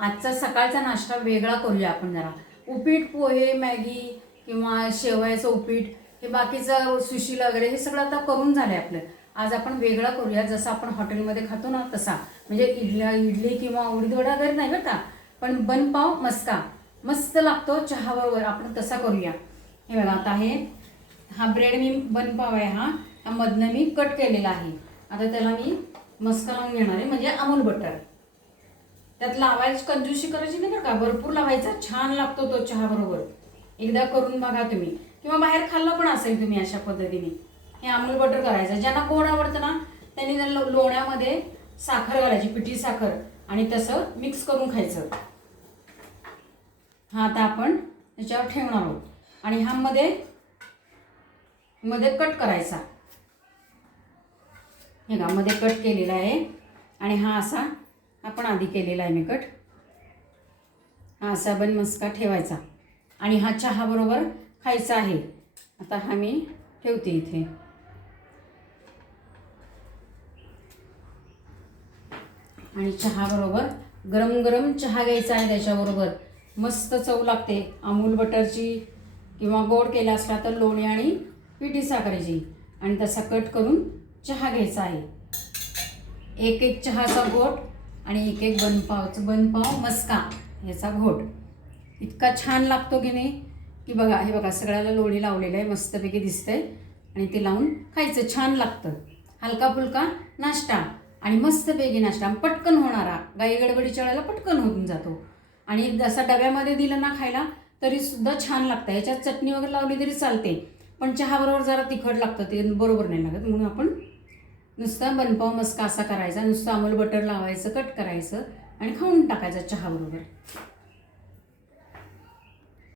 आजचा सकाळचा नाश्ता वेगळा करूया आपण जरा. उपीट, पोहे, मॅगी किंवा शेवयाचं उपीट, हे बाकीचं सुशील वगैरे हे सगळं आता करून झालं आहे आपलं. आज आपण वेगळा करूया, जसं आपण हॉटेलमध्ये खातो ना तसा. म्हणजे इडली किंवा उडीद वडा वगैरे नाही बरं का, पण बनपाव मस्का मस्त लागतो चहाबरोबर. आपण तसा करूया. हे बघा, आता हा ब्रेड मी बनपाव आहे, हा मधनं मी कट केलेला आहे. आता त्याला मी मस्का लावून घेणार आहे, म्हणजे अमूल बटर. त्यात लावायची कंजूशी करायची नाही बरं का, भरपूर लावायचा, छान लागतो तो चहाबरोबर. एकदा करून बघा तुम्ही, किंवा बाहेर खाल्लं पण असेल तुम्ही अशा पद्धतीने. हे अमूल बटर करायचं. ज्यांना गोड आवडतं ना त्यांनी त्या लोण्यामध्ये साखर घालायची, पिठी साखर, आणि तसं मिक्स करून खायचं. हा आता आपण त्याच्यावर ठेवणार आहोत आणि हा मध्ये कट करायचा. हे का मध्ये कट केलेला आहे आणि हा असा आपण आधी केलेला आहे मी कट. हा असा बन मस्का ठेवायचा आणि हा चहा बरोबर खायचा आहे. आता हा मी ठेवते इथे. आणि चहा बरोबर गरम गरम चहा घ्यायचा आहे त्याच्याबरोबर. मस्त चव लागते अमूल बटरची, किंवा गोड केला असला तर लोणी आणि पिठी साखरेची. आणि तसा कट करून चहा घ्यायचा आहे. एक एक चहाचा घोट आणि एक एक बनपाव मस्का ह्याचा घोट. इतका छान लागतो की नाही की बघा. हे बघा, सगळ्याला लोणी लावलेलं आहे, मस्तपैकी दिसतंय. आणि ते लावून खायचं, छान लागतं. हलका फुलका नाश्ता आणि मस्तपैकी नाश्ता, पटकन होणारा, गाई गडबडीच्या वेळेला पटकन होऊन जातो. आणि जसा डब्यामध्ये दिलं ना खायला तरीसुद्धा छान लागतं. याच्यात चटणी वगैरे लावली तरी चालते, पण चहाबरोबर जरा तिखट लागतं, ते बरोबर नाही लागत. म्हणून आपण नुसता बनपाव मस्का असा करायचा, नुसतं अमूल बटर लावायचं, कट करायचं आणि खाऊन टाकायचं चहाबरोबर.